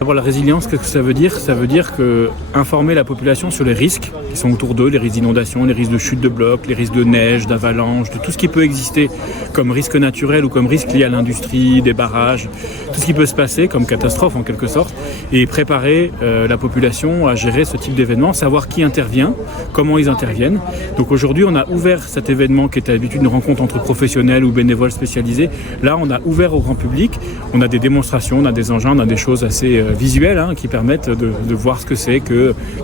D'abord, la résilience, qu'est-ce que ça veut dire? Ça veut dire que informer la population sur les risques qui sont autour d'eux, les risques d'inondation, les risques de chute de blocs, les risques de neige, d'avalanche, de tout ce qui peut exister comme risque naturel ou comme risque lié à l'industrie, des barrages, tout ce qui peut se passer comme catastrophe en quelque sorte, et préparer la population à gérer ce type d'événement, savoir qui intervient, comment ils interviennent. Donc aujourd'hui, on a ouvert cet événement qui était d'habitude une rencontre entre professionnels ou bénévoles spécialisés. Là, on a ouvert au grand public, on a des démonstrations, on a des engins, on a des choses assez visuels qui permettent de voir ce que c'est,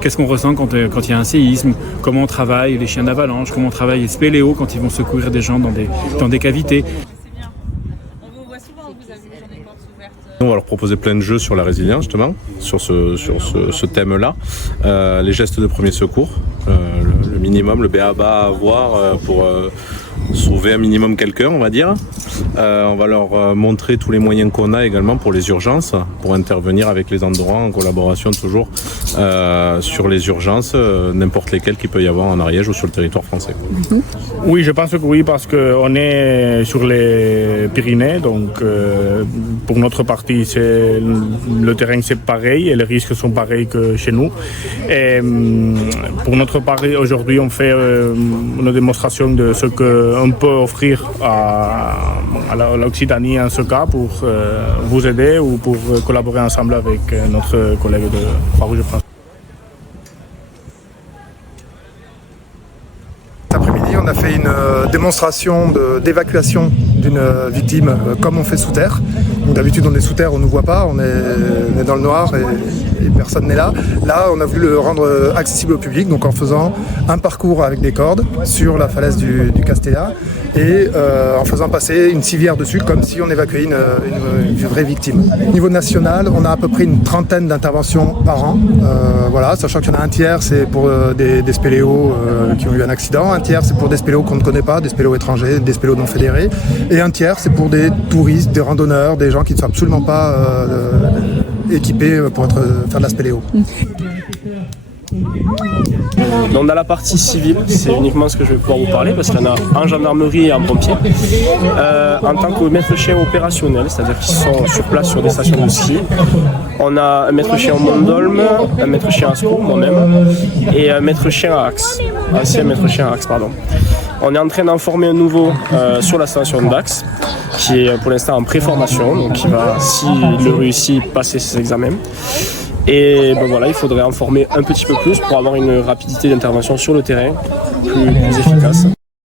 qu'est-ce qu'on ressent quand il y a un séisme, comment on travaille les chiens d'avalanche, comment on travaille les spéléos quand ils vont secourir des gens dans des cavités. C'est bien. On vous voit souvent, vous avez déjà des portes ouvertes. On va leur proposer plein de jeux sur la résilience justement, sur ce thème-là. Les gestes de premier secours, le minimum, le b.a.-ba à avoir pour sauver un minimum quelqu'un, on va dire. On va leur montrer tous les moyens qu'on a également pour les urgences, pour intervenir avec les endroits en collaboration toujours sur les urgences, n'importe lesquelles qu'il peut y avoir en Ariège ou sur le territoire français. Oui, je pense que oui, parce qu'on est sur les Pyrénées, donc pour notre partie, le terrain c'est pareil et les risques sont pareils que chez nous. Et pour notre partie, aujourd'hui, on fait une démonstration de ce qu'on peut offrir à l'Occitanie en ce cas pour vous aider ou pour collaborer ensemble avec notre collègue de Croix-Rouge France. Cet après-midi, on a fait une démonstration d'évacuation d'une victime comme on fait sous terre. D'habitude, on est sous terre, on ne nous voit pas, on est dans le noir et personne n'est là. Là, on a voulu le rendre accessible au public, donc en faisant un parcours avec des cordes sur la falaise du Castella et en faisant passer une civière dessus comme si on évacuait une vraie victime. Au niveau national, on a à peu près une trentaine d'interventions par an, voilà, sachant qu'il y en a un tiers, c'est pour des spéléos qui ont eu un accident, un tiers c'est pour des spéléos qu'on ne connaît pas, des spéléos étrangers, des spéléos non fédérés, et un tiers c'est pour des touristes, des randonneurs, des gens qui ne sont absolument pas équipés pour faire de la spéléo. Donc dans la partie civile, c'est uniquement ce que je vais pouvoir vous parler parce qu'il y en a en gendarmerie et en pompier. En tant que maître chien opérationnel, c'est-à-dire qu'ils sont sur place sur des stations de ski, on a un maître chien au Mont-d'Olme, un maître chien à Sceaux, moi-même, et un maître chien à Axe, ancien maître chien à Axe, pardon. On est en train d'en former un nouveau sur la station d'Axe, qui est pour l'instant en pré-formation, donc qui va, s'il le réussit, passer ses examens. Et ben voilà, il faudrait en former un petit peu plus pour avoir une rapidité d'intervention sur le terrain plus efficace.